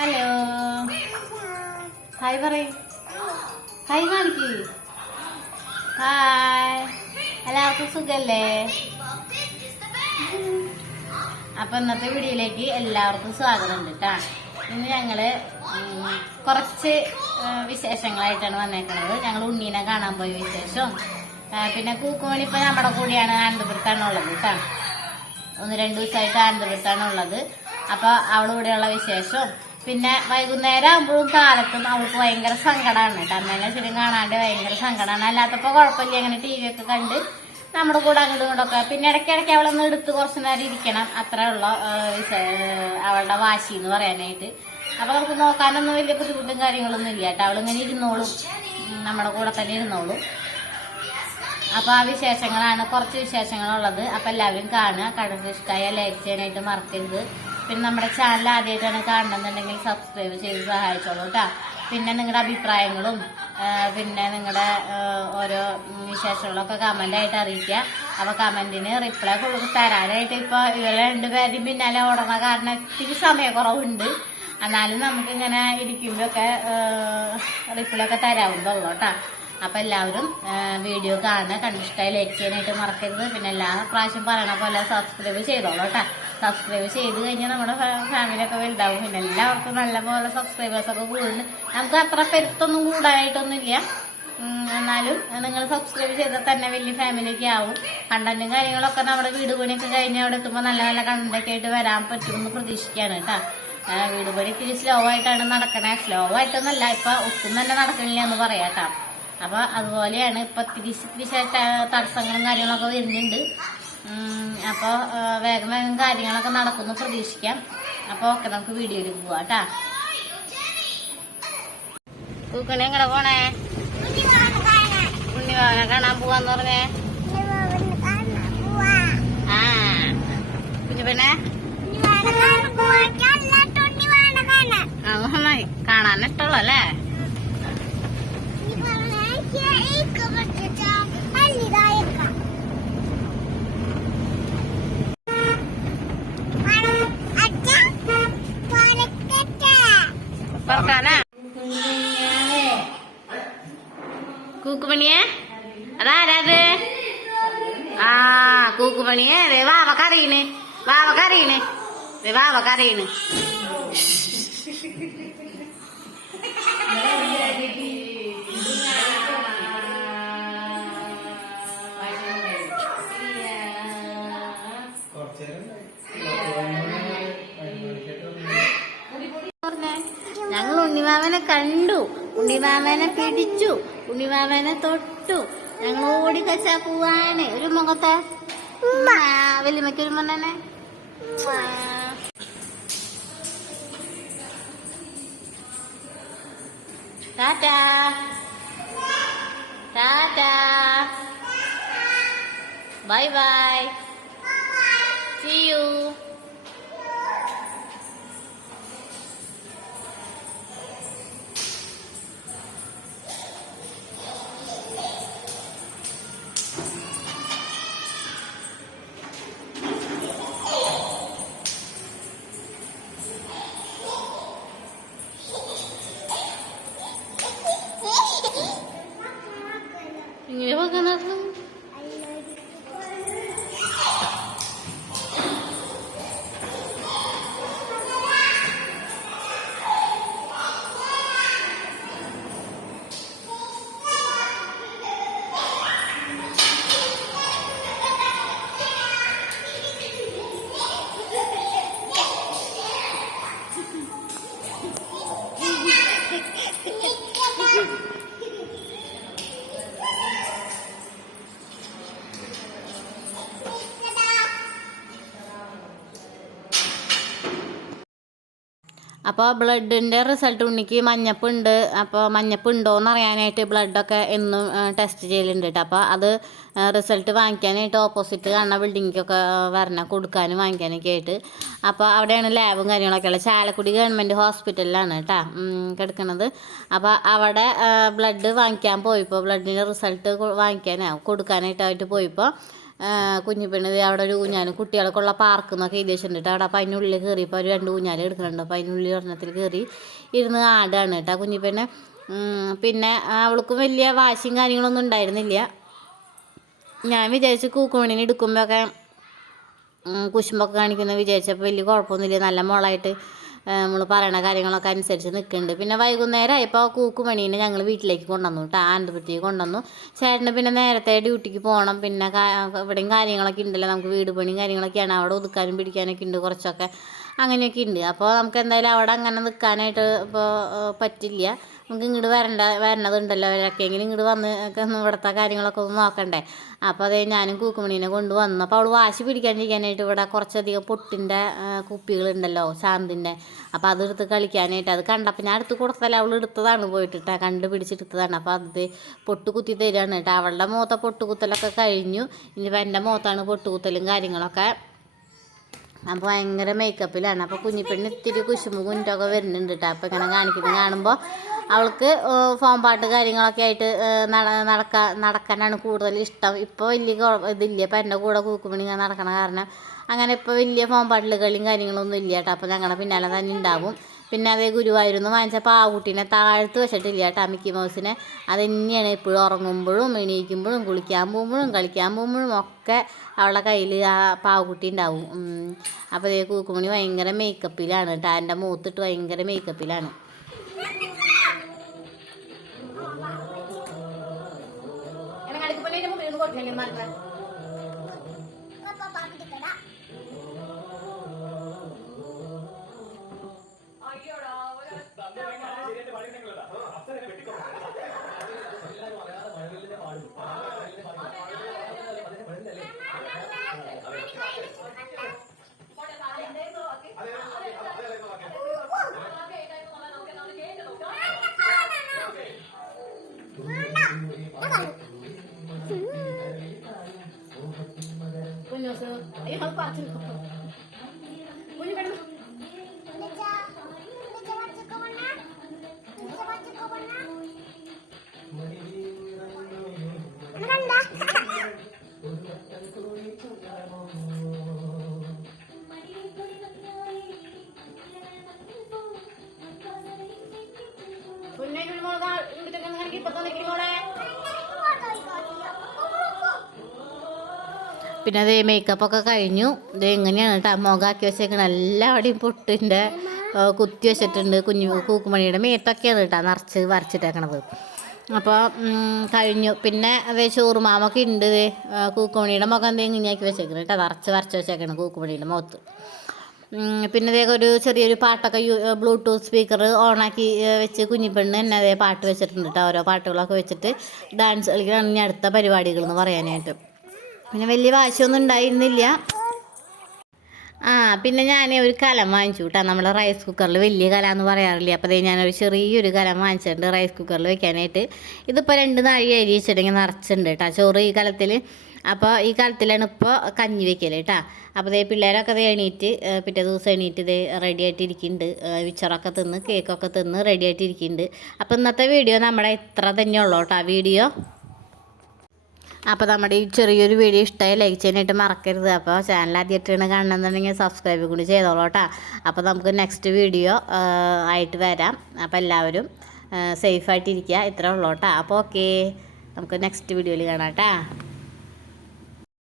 Hello, hi പറയ്. Hi കാണിക്ക്. Hi, എല്ലാവർക്കും സുഖല്ലേ? അപ്പൊ ഇന്നത്തെ വീഡിയോയിലേക്ക് എല്ലാവർക്കും സ്വാഗതം ഉണ്ട് കേട്ടാ. ഇന്ന് ഞങ്ങള് കുറച്ച് വിശേഷങ്ങളായിട്ടാണ് വന്നേക്കുന്നത്. ഞങ്ങൾ ഉണ്ണീനെ കാണാൻ പോയ വിശേഷം, പിന്നെ കൂക്കുമണി ഇപ്പൊ നമ്മുടെ കൂടെയാണ്, ആനന്ദപുരത്താണ് ഉള്ളത് കേട്ടാ. 1-2 ദിവസമായിട്ട് ആനന്ദപുരത്താണ് ഉള്ളത്. അപ്പൊ അവളിവിടെയുള്ള വിശേഷം, പിന്നെ വൈകുന്നേരം ആകുമ്പോഴും കാലത്തും അവൾക്ക് ഭയങ്കര സങ്കടമാണ് കേട്ടോ. അമ്മേനെ ശരിക്കും കാണാണ്ട് ഭയങ്കര സങ്കടമാണ്. അല്ലാത്തപ്പോ കുഴപ്പമില്ല, അങ്ങനെ ടി വി ഒക്കെ കണ്ട് നമ്മുടെ കൂടെ അങ്ങോട്ടും ഇങ്ങോട്ടൊക്കെ. പിന്നെ ഇടയ്ക്കിടയ്ക്ക് അവളൊന്ന് എടുത്ത് കുറച്ചു നേരം ഇരിക്കണം, അത്ര ഉള്ള അവളുടെ വാശി എന്ന് പറയാനായിട്ട്. അപ്പൊ നമുക്ക് നോക്കാനൊന്നും വലിയ ബുദ്ധിമുട്ടും കാര്യങ്ങളൊന്നും ഇല്ല കേട്ടോ. അവളിങ്ങനെ ഇരുന്നോളും, നമ്മുടെ കൂടെ തന്നെ ഇരുന്നോളും. അപ്പൊ ആ വിശേഷങ്ങളാണ്, കുറച്ച് വിശേഷങ്ങളുള്ളത്. അപ്പൊ എല്ലാവരും കാണുക. കണ്ടത് ഇഷ്ടമായ ലൈക്ക് ചെയ്യാനായിട്ട് മറക്കരുത്. പിന്നെ നമ്മുടെ ചാനൽ ആദ്യമായിട്ടാണ് കാണണമെന്നുണ്ടെങ്കിൽ സബ്സ്ക്രൈബ് ചെയ്ത് സഹായിച്ചോളൂ കേട്ടോ. പിന്നെ നിങ്ങളുടെ അഭിപ്രായങ്ങളും പിന്നെ നിങ്ങളുടെ ഓരോ വിശേഷങ്ങളൊക്കെ കമൻ്റായിട്ട് അറിയിക്കുക. അപ്പോൾ കമൻറ്റിന് റിപ്ലൈ തരാനായിട്ട് ഇപ്പോൾ ഇവരെ 2 പേരും പിന്നാലെ ഓടണ കാരണം ഇത്തിരി സമയക്കുറവുണ്ട്. എന്നാലും നമുക്കിങ്ങനെ ഇരിക്കുമ്പോഴൊക്കെ റിപ്ലൈ ഒക്കെ തരാവുന്നുള്ളൂ കേട്ടോ. അപ്പം എല്ലാവരും വീഡിയോ കാണുക, കണ്ടിഷ്ടമായി ലൈക്ക് ചെയ്യാനായിട്ട് മറക്കരുത്. പിന്നെ എല്ലാ പ്രാവശ്യം പറയണ പോലെ സബ്സ്ക്രൈബ് ചെയ്തോളൂ കേട്ടോ. സബ്സ്ക്രൈബ് ചെയ്ത് കഴിഞ്ഞാൽ നമ്മുടെ ഫാമിലിയൊക്കെ വലുതാവും. പിന്നെ എല്ലാവർക്കും നല്ലപോലെ സബ്സ്ക്രൈബേഴ്സൊക്കെ കൂടുന്നുണ്ട്. നമുക്ക് അത്ര പെരുത്തൊന്നും കൂടാനായിട്ടൊന്നുമില്ല, എന്നാലും നിങ്ങൾ സബ്സ്ക്രൈബ് ചെയ്താൽ തന്നെ വലിയ ഫാമിലിയൊക്കെ ആവും. കണ്ടന്റും കാര്യങ്ങളൊക്കെ നമ്മുടെ വീട് പണിയൊക്കെ കഴിഞ്ഞ് അവിടെ എത്തുമ്പോൾ നല്ല നല്ല കണ്ടന്റൊക്കെ ആയിട്ട് വരാൻ പറ്റുമെന്ന് പ്രതീക്ഷിക്കുകയാണ് കേട്ടോ. വീട് പണി ഇത്തിരി സ്ലോ ആയിട്ടാണ് നടക്കണേ. സ്ലോ ആയിട്ടൊന്നല്ല, ഇപ്പൊ ഒട്ടും തന്നെ നടക്കണില്ല എന്ന് പറയാം കേട്ടോ. അപ്പൊ അതുപോലെയാണ് ഇപ്പൊ തിരിച്ച് തടസ്സങ്ങളും കാര്യങ്ങളൊക്കെ വരുന്നുണ്ട്. അപ്പോൾ വേഗം വേഗം കാര്യങ്ങളൊക്കെ നടക്കുന്നു പ്രതീക്ഷിക്കാം. അപ്പോൾ ഓക്കെ, നമുക്ക് വീഡിയോയിലേക്ക് പോവാം കേട്ടാ. കൂക്കണി എങ്ങനെ പോണേ? ഉണ്ണിവാവനെ കാണാൻ പോവാന്ന് പറഞ്ഞേ. ആ കുഞ്ഞുപെണ്ണെ നന്നായി കാണാൻ ഇഷ്ടമുള്ളൂ അല്ലേ? കൂക്കുമണിയെ അതാരാത്? ആ കൂക്കുമണിയെ വാവക്കറിയണ്, വാവക്കറിയണ്, വാവക്കറിയണ്. ഞങ്ങൾ ഉണ്ണിമാമനെ കണ്ടു, ഉണ്ണിമാമനെ പിടിച്ചു, ഉണ്ണിമാമനെ തൊട്ടു. ഞങ്ങൾ ഓടിക്കച്ചാ പോവാണ്. ഒരു മുഖത്തെ വലിയമ്മയ്ക്കൊരു മണ്ണനെ. Tata tata, bye bye, see you. ഇങ്ങനെ പോകാനായിരുന്നു. അപ്പോൾ ബ്ലഡിൻ്റെ റിസൾട്ട് ഉണ്ണിക്ക് മഞ്ഞപ്പുണ്ട്. അപ്പോൾ മഞ്ഞപ്പുണ്ടോയെന്ന് അറിയാനായിട്ട് ബ്ലഡൊക്കെ എന്നും ടെസ്റ്റ് ചെയ്യലുണ്ട് കേട്ടോ. അപ്പോൾ അത് റിസൾട്ട് വാങ്ങിക്കാനായിട്ട് ഓപ്പോസിറ്റ് കാണുന്ന ബിൽഡിങ്ങിക്കൊക്കെ വരണം, കൊടുക്കാനും വാങ്ങിക്കാനൊക്കെ ആയിട്ട്. അപ്പോൾ അവിടെയാണ് ലാബും കാര്യങ്ങളൊക്കെ ഉള്ളത്. ചാലക്കുടി ഗവൺമെൻറ് ഹോസ്പിറ്റലിലാണ് കേട്ടോ കിടക്കുന്നത്. അപ്പോൾ അവിടെ ബ്ലഡ് വാങ്ങിക്കാൻ പോയപ്പോൾ, ബ്ലഡിൻ്റെ റിസൾട്ട് കൊടുക്കാനായിട്ട് പോയപ്പോൾ കുഞ്ഞിപ്പെണ്ണ് അവിടെ ഒരു ഊഞ്ഞാലും കുട്ടികൾക്കുള്ള പാർക്ക് എന്നൊക്കെ എഴുതി വെച്ചിട്ടുണ്ട് അവിടെ. അപ്പോൾ അതിനുള്ളിൽ കയറിയപ്പോൾ ഒരു 2 ഊഞ്ഞാൽ എടുക്കുന്നുണ്ട്. അപ്പോൾ അതിനുള്ളിൽ ഒരെണ്ണത്തിൽ കയറി ഇരുന്ന് ആടാണ് കേട്ടോ കുഞ്ഞിപ്പെണ്ണ്. പിന്നെ അവൾക്കും വലിയ വാശിയും കാര്യങ്ങളൊന്നും ഉണ്ടായിരുന്നില്ല. ഞാൻ വിചാരിച്ചു കൂക്കുമണിനെ എടുക്കുമ്പോഴൊക്കെ കുശുമ്പൊക്കെ കാണിക്കുന്നത് വിചാരിച്ചപ്പോൾ വലിയ കുഴപ്പമൊന്നുമില്ല. നല്ല മോളായിട്ട് നമ്മൾ പറയണ കാര്യങ്ങളൊക്കെ അനുസരിച്ച് നിൽക്കുന്നുണ്ട്. പിന്നെ വൈകുന്നേരം ആയപ്പോൾ കൂക്കുമണീനെ ഞങ്ങൾ വീട്ടിലേക്ക് കൊണ്ടുവന്നു കേട്ടോ, ആനന്ദപുരത്തേക്ക് കൊണ്ടുവന്നു. ചേട്ടന് പിന്നെ നേരത്തെ ഡ്യൂട്ടിക്ക് പോകണം. പിന്നെ ഇവിടെയും കാര്യങ്ങളൊക്കെ ഉണ്ടല്ലോ, നമുക്ക് വീട് പണിയും കാര്യങ്ങളൊക്കെയാണ്, അവിടെ ഒതുക്കാനും പിടിക്കാനൊക്കെ ഉണ്ട് കുറച്ചൊക്കെ, അങ്ങനെയൊക്കെ ഉണ്ട്. അപ്പോൾ നമുക്ക് എന്തായാലും അവിടെ അങ്ങനെ നിൽക്കാനായിട്ട് ഇപ്പോൾ പറ്റില്ല. നമുക്ക് ഇങ്ങോട്ട് വരണതുണ്ടല്ലോ, അവരൊക്കെയെങ്കിലും ഇങ്ങോട്ട് വന്ന് ഇവിടുത്തെ കാര്യങ്ങളൊക്കെ ഒന്ന് നോക്കണ്ടേ. അപ്പോൾ അതേ ഞാനും കൂക്കുമണീനെ കൊണ്ടുവന്നു. അപ്പോൾ അവൾ വാശി പിടിക്കാണ്ടിരിക്കാനായിട്ട് ഇവിടെ കുറച്ചധികം പൊട്ടിൻ്റെ കുപ്പികളുണ്ടല്ലോ, ശാന്തിൻ്റെ. അപ്പോൾ അതെടുത്ത് കളിക്കാനായിട്ട് അത് കണ്ടപ്പോൾ ഞാൻ എടുത്ത് കൊടുത്തല്ല, അവൾ എടുത്തതാണ് പോയിട്ടിട്ടാ, കണ്ടുപിടിച്ചെടുത്തതാണ്. അപ്പോൾ അത് പൊട്ട് കുത്തി തരികയാണ് കേട്ടോ. അവളുടെ മുഖത്തെ പൊട്ടുകുത്തലൊക്കെ കഴിഞ്ഞു. ഇനിയിപ്പോൾ എൻ്റെ മുഖത്താണ് പൊട്ടുകുത്തലും കാര്യങ്ങളൊക്കെ. അപ്പോൾ ഭയങ്കര മേക്കപ്പിലാണ്. അപ്പോൾ കുഞ്ഞിപ്പെണ്ണ് ഇത്തിരി കുശുമ്പ് കുഞ്ഞൊക്കെ വരുന്നുണ്ട് കേട്ടോ. അപ്പോൾ ഇങ്ങനെ കാണുമ്പോൾ അവൾക്ക് ഫോം പാട്ട് കാര്യങ്ങളൊക്കെ ആയിട്ട് നടക്കാനാണ് കൂടുതൽ ഇഷ്ടം. ഇപ്പോൾ വലിയ ഇതില്ല. അപ്പോൾ എൻ്റെ കൂടെ കൂക്കുമണി ഇങ്ങനെ നടക്കണ കാരണം അങ്ങനെ ഇപ്പോൾ വലിയ ഫോം പാട്ടിൽ കളിയും കാര്യങ്ങളൊന്നും ഇല്ല കേട്ടോ. അപ്പോൾ ഞങ്ങളുടെ പിന്നാലെ തന്നെ ഉണ്ടാവും. പിന്നെ അതേ ഗുരുവായൂരിന്ന് വാങ്ങിച്ച പാവക്കുട്ടീനെ താഴ്ത്ത് വെച്ചിട്ടില്ല കേട്ടോ, മിക്കി മൗസിനെ. അത് തന്നെയാണ് എപ്പോഴും ഉറങ്ങുമ്പോഴും എണീക്കുമ്പോഴും കുളിക്കാൻ പോകുമ്പോഴും കളിക്കാൻ പോകുമ്പോഴും ഒക്കെ അവളുടെ കയ്യിൽ ആ പാവക്കുട്ടി ഉണ്ടാവും. അപ്പോൾ അതേ കൂക്കുമണി ഭയങ്കര മേക്കപ്പിലാണ് കേട്ടോ, എൻ്റെ മുഖത്തിട്ട് ഭയങ്കര മേക്കപ്പിലാണ്. പിന്നെ അതേ മേക്കപ്പൊക്കെ കഴിഞ്ഞു. ഇത് എങ്ങനെയാണ് കേട്ടോ മുഖമാക്കി വെച്ചേക്കണം, എല്ലാവരുടെയും പൊട്ടിൻ്റെ കുത്തി വെച്ചിട്ടുണ്ട്. കൂക്കുമണിയുടെ മേത്തൊക്കെയാണ് കേട്ടോ നിറച്ച് വരച്ചിട്ടേക്കണത്. അപ്പോൾ കഴിഞ്ഞു. പിന്നെ അതേ ചോറുമാമൊക്കെ ഉണ്ട്. കൂക്കുമണിയുടെ മുഖം എന്തെങ്കിലും ഇങ്ങനെയാക്കി വെച്ചേക്കണം കേട്ടോ, നിറച്ച് വരച്ച് വെച്ചേക്കണം കൂക്കുമണിയുടെ മുഖത്ത്. പിന്നെ അതേ ഒരു ചെറിയൊരു പാട്ടൊക്കെ ബ്ലൂടൂത്ത് സ്പീക്കർ ഓണാക്കി വെച്ച് കുഞ്ഞിപ്പെണ്ണ് തന്നെ അതേ പാട്ട് വെച്ചിട്ടുണ്ട് കേട്ടോ. ഓരോ പാട്ടുകളൊക്കെ വെച്ചിട്ട് ഡാൻസ് കളിക്കുകയാണ് ഇനി അടുത്ത പരിപാടികൾ എന്ന് പറയാനായിട്ട്. പിന്നെ വലിയ വാശിയൊന്നും ഉണ്ടായിരുന്നില്ല. പിന്നെ ഞാൻ ഒരു കലം വാങ്ങിച്ചു കേട്ടോ, നമ്മൾ റൈസ് കുക്കറിൽ വലിയ കല എന്ന് പറയാറില്ല. അപ്പോൾ അതേ ഞാനൊരു ചെറിയൊരു കലം വാങ്ങിച്ചിട്ടുണ്ട് റൈസ് കുക്കറിൽ വെക്കാനായിട്ട്. ഇതിപ്പോൾ 2 നാഴി അരി വെച്ചിട്ടുണ്ടെങ്കിൽ നിറച്ചിട്ടുണ്ട് കേട്ടോ ചോറ് ഈ കലത്തിൽ. അപ്പോൾ ഈ കാലത്തിലാണ് ഇപ്പോൾ കഞ്ഞി വെക്കൽ കേട്ടോ. അപ്പോൾ ഇതേ പിള്ളേരൊക്കെ അത് എണീറ്റ് പിറ്റേ ദിവസം എണീറ്റ് ഇത് റെഡി ആയിട്ടിരിക്കുന്നുണ്ട്. വിച്ചറൊക്കെ തിന്ന് കേക്കൊക്കെ തിന്ന് റെഡി ആയിട്ടിരിക്കുന്നുണ്ട്. അപ്പോൾ ഇന്നത്തെ വീഡിയോ നമ്മുടെ ഇത്ര തന്നെ ഉള്ളൂ കേട്ടോ വീഡിയോ. അപ്പോൾ നമ്മുടെ ഈ ചെറിയൊരു വീഡിയോ ഇഷ്ടമായി ലൈക്ക് ചെയ്യാനായിട്ട് മറക്കരുത്. അപ്പോൾ ചാനൽ ആദ്യമായിട്ടാണ് കാണണമെന്നുണ്ടെങ്കിൽ സബ്സ്ക്രൈബ് കൂടി ചെയ്തോളൂ കേട്ടോ. അപ്പോൾ നമുക്ക് നെക്സ്റ്റ് വീഡിയോ ആയിട്ട് വരാം. അപ്പോൾ എല്ലാവരും സേഫായിട്ടിരിക്കുക, ഇത്രേ ഉള്ളൂ കേട്ടോ. അപ്പോൾ ഓക്കെ, നമുക്ക് നെക്സ്റ്റ് വീഡിയോയിൽ കാണാം കേട്ടോ.